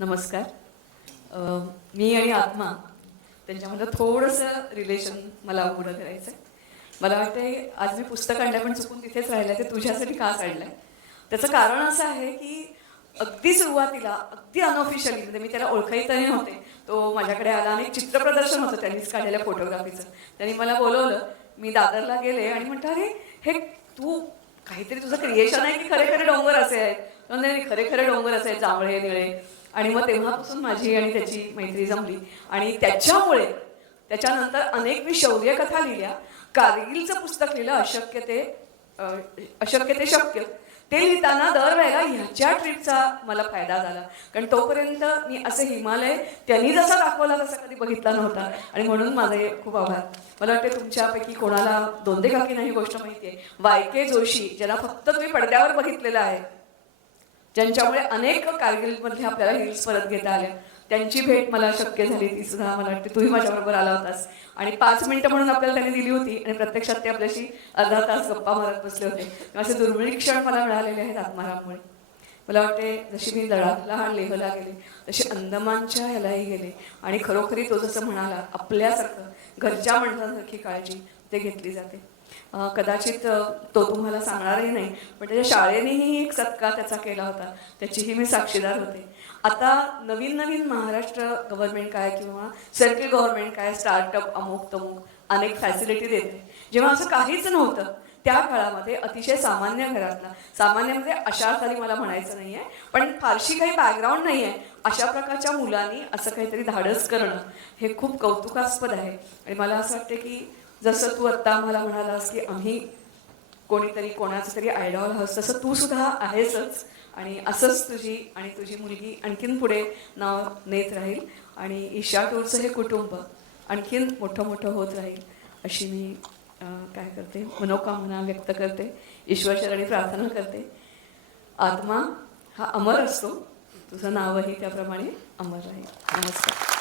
नमस्कार. मी आणि आत्मा त्यांच्यामध्ये थोडंसं रिलेशन मला पुढं करायचं आहे. मला वाटतंय आज मी पुस्तक आणलं पण चुकून तिथेच राहिलं, ते तुझ्यासाठी का काढलंय त्याचं कारण असं आहे की अगदी सुरुवातीला अगदी अनऑफिशियली म्हणजे मी त्याला ओळखायचंही नव्हते, तो माझ्याकडे आला आणि चित्र प्रदर्शन होतं त्यांनीच काढलेल्या फोटोग्राफीचं. त्यांनी मला बोलवलं, मी दादरला गेले आणि म्हटलं अरे हे तू काहीतरी तुझं क्रिएशन आहे की खरे खरे डोंगर असे आहेत. नाही खरे खरे डोंगर असे आहेत, जांभळे निळे. आणि मग तेव्हापासून माझी आणि त्याची मैत्री जमली आणि त्याच्यामुळे त्याच्यानंतर अनेक मी शौर्यकथा लिहिल्या. कारगिलचं पुस्तक लिहिलं, अशक्य ते शक्य. ते लिहिताना दरवेळेला ह्याच्या ट्रिपचा मला फायदा झाला, कारण तोपर्यंत मी असं हिमालय त्यांनी जसा दाखवला तसा कधी बघितला नव्हता. आणि म्हणून माझे खूप आभार. मला वाटते तुमच्यापैकी कोणाला दोंदे काकींना ही गोष्ट माहिती आहे, वाय.के. जोशी, ज्यांना फक्त तुम्ही पडद्यावर बघितलेलं आहे, ज्यांच्यामुळे अनेक कारगिलमध्ये आपल्याला हिल्स परत घेता आल्या, त्यांची भेट मला शक्य झाली. ती सुद्धा मला वाटते तुम्ही माझ्याबरोबर आला होतास आणि 5 मिनिटं म्हणून आपल्याला त्यांनी दिली होती आणि प्रत्यक्षात ते आपल्याशी अर्धा तास गप्पा मारत बसले होते. असे दुर्मिळ क्षण मला मिळालेले आहेत आत्माराममुळे. मला वाटते जशी मी लडाखला आणि लेहला गेले तशी अंदमानच्या ह्यालाही गेले आणि खरोखरी तो जसं म्हणाला आपल्यासारखं घरच्या माणसासारखी काळजी ते घेतली जाते. कदाचित तो तुम्हाला सांगणारही नाही, पण त्याच्या शाळेनेही एक सत्कार त्याचा केला होता, त्याचीही मी साक्षीदार होते. आता नवीन नवीन महाराष्ट्र गव्हर्नमेंट काय किंवा सेंट्रल गव्हर्नमेंट काय स्टार्टअप अमुक तमुक अनेक फॅसिलिटी देते. जेव्हा असं काहीच नव्हतं त्या काळामध्ये अतिशय सामान्य घरातला, सामान्य म्हणजे अशा अर्थाने मला म्हणायचं नाही आहे, पण फारशी काही बॅकग्राऊंड नाही आहे, अशा प्रकारच्या मुलांनी असं काहीतरी धाडस करणं हे खूप कौतुकास्पद आहे. आणि मला असं वाटतं की जसं तू आत्ता मला म्हणालास की आम्ही कोणीतरी कोणाचं तरी आयडॉल आहोत, तसं तू सुद्धा आहेसच. आणि असंच तुझी आणि तुझी मुलगी आणखीन पुढे नाव नेत राहील आणि ईशा टूरचं हे कुटुंब आणखीन मोठं मोठं होत राहील अशी मी काय करते, मनोकामना व्यक्त करते, ईश्वरचरणी प्रार्थना करते. आत्मा हा अमर असतो, तुझं नावही त्याप्रमाणे अमर राहील. नमस्कार.